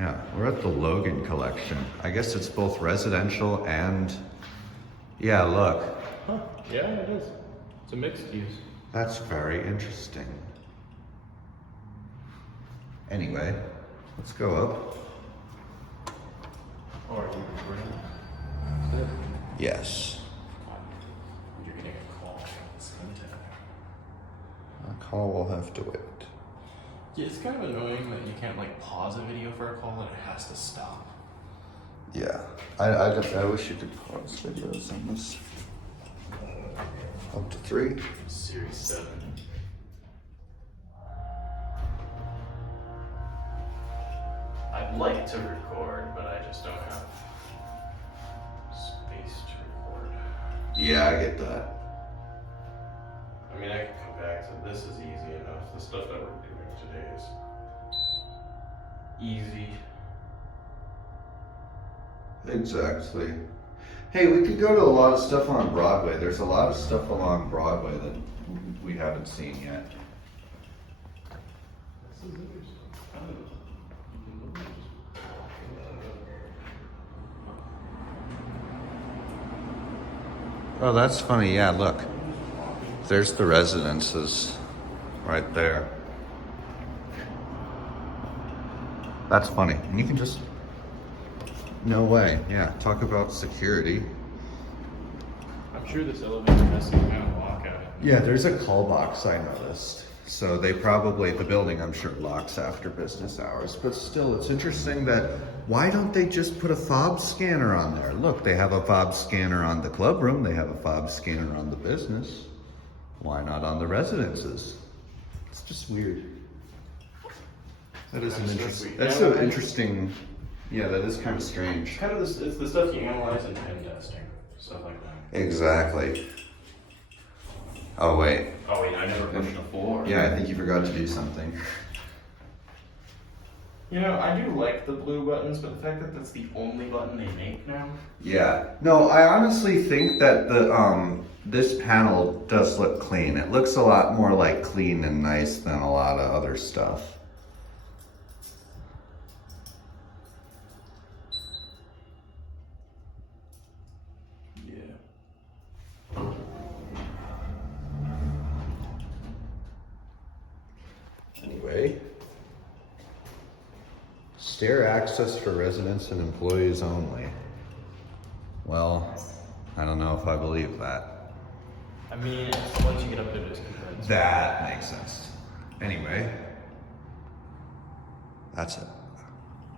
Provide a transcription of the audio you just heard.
Yeah, we're at the Logan collection. I guess it's both residential and, yeah, look. Huh, yeah, it is. It's a mixed use. That's very interesting. Anyway, let's go up. Oh, are you recording? Yes. You're getting a call from the center. A call will have to wait. Yeah, it's kind of annoying that you can't like pause a video for a call and it has to stop. Yeah, I wish you could pause videos on this. Up to 3. Series 7. I'd like to record, but I just don't have space to record. Yeah, I get that. I mean, I could come back to this is easy enough. The stuff that we're doing today is easy. Exactly. Hey, we could go to a lot of stuff on Broadway. There's a lot of stuff along Broadway that we haven't seen yet. This is interesting. Oh, that's funny. Yeah, look. There's the residences right there. That's funny. And you can just... No way. Yeah, talk about security. I'm sure this elevator has some kind of lockout. Yeah, there's a call box I noticed. So they probably, the building I'm sure locks after business hours, but still it's interesting that why don't they just put a fob scanner on there? Look, they have a fob scanner on the club room, they have a fob scanner on the business. Why not on the residences? It's just weird. That is an interesting, that's an interesting, yeah, that is kind of strange. Kind of this, it's the stuff you analyze in pen testing, stuff like that. Exactly. Oh wait. Oh wait, I never pushed the floor. Yeah, I think you forgot to do something. You know, I do like the blue buttons, but the fact that that's the only button they make now. Yeah. No, I honestly think that the this panel does look clean. It looks a lot more like clean and nice than a lot of other stuff. Yeah. Anyway, stair access for residents and employees only. Well, I don't know if I believe that. I mean, once you get up there, just That makes sense. Anyway, that's it.